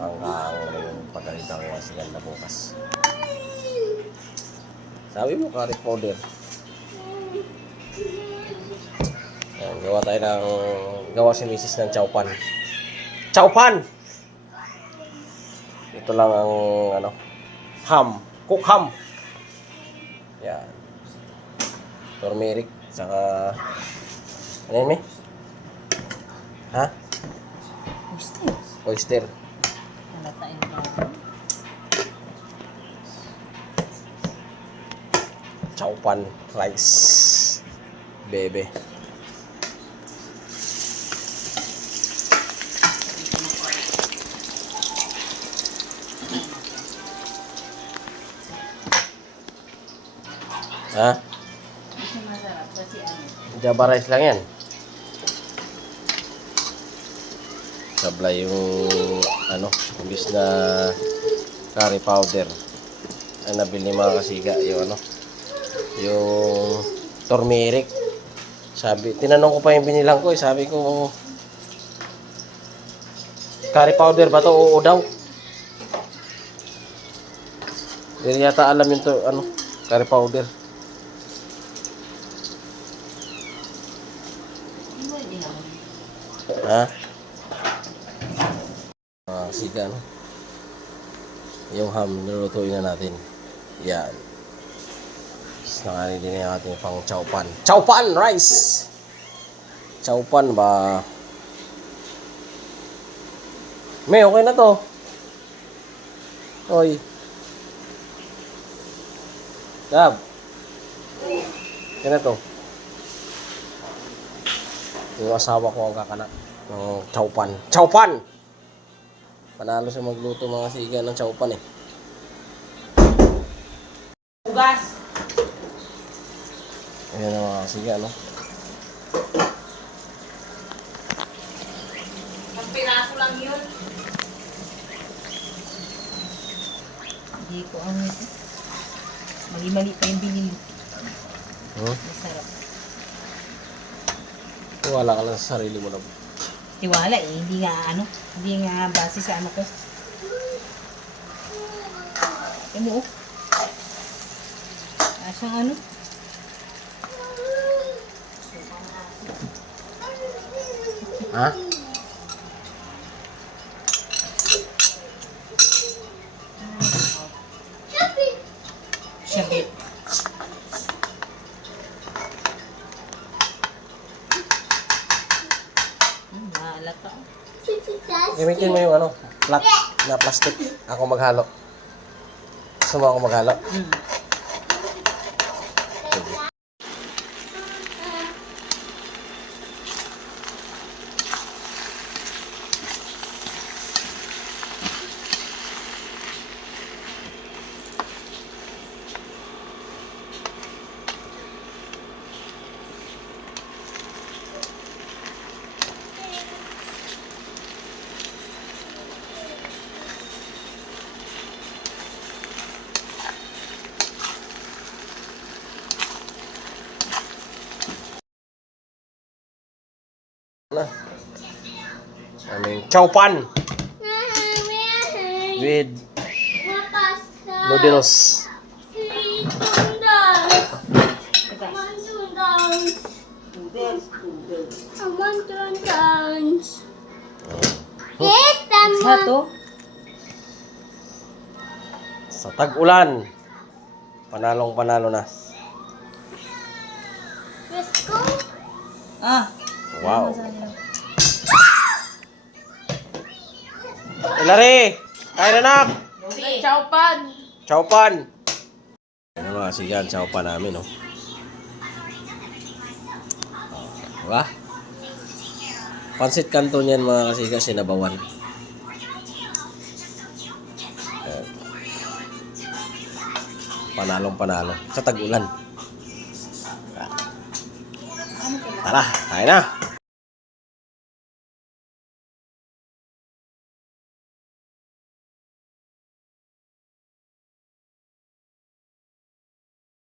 Kakang yung pagkalita ko sa ganda bukas. Sabi mo, curry powder. Ayan, gawa si Mrs. ng chowpan. Chowpan! Ito lang ang ham. Cook ham. Yan. Turmeric. Saka ano yun, may? Ha? Oyster. Chowpan rice. Bebe. Ha? Java rice lang yan. Sablay yung imbis na curry powder ay nabili mga kasiga yung yung turmeric. Sabi, tinanong ko pa yung binilang ko, sabi ko curry powder ba to? Oo daw. Hindi yata alam yung curry powder. Ha? Siga yung ham, nilulutuin na natin. Yan. Nakali din yung ating pang chowpan. Chowpan rice! Chowpan ba? May, okay na to. Oy. Gab. Okay na to. Yung asawa ko ang kakanak ng chowpan. Chowpan! Panalo sa magluto mga siga ng chowpan eh. Ugas! Ayan ang mga siga, Ang piraso lang yun. Hindi ko ang ito. Mali-mali pa yung binili. Masarap. Wala ka lang sa sarili mo na. Tiwala eh. Hindi nga base sa ko. Mo. Asang Ha? Sabit. Naalata. Gamitin mo yung flat na plastic. Ako maghalo. Gusto mo ako maghalo? Chowpan with noodles. Sa tag-ulan, panalo na. Wow. Ilari! Kain na, nak! Chowpan! Chowpan! Ano mga sigan, chowpan namin, Diba? Pansit kanto niyan mga kasiga, sinabawan. Panalong-panalo. Sa tag-ulan. Tara, kain na!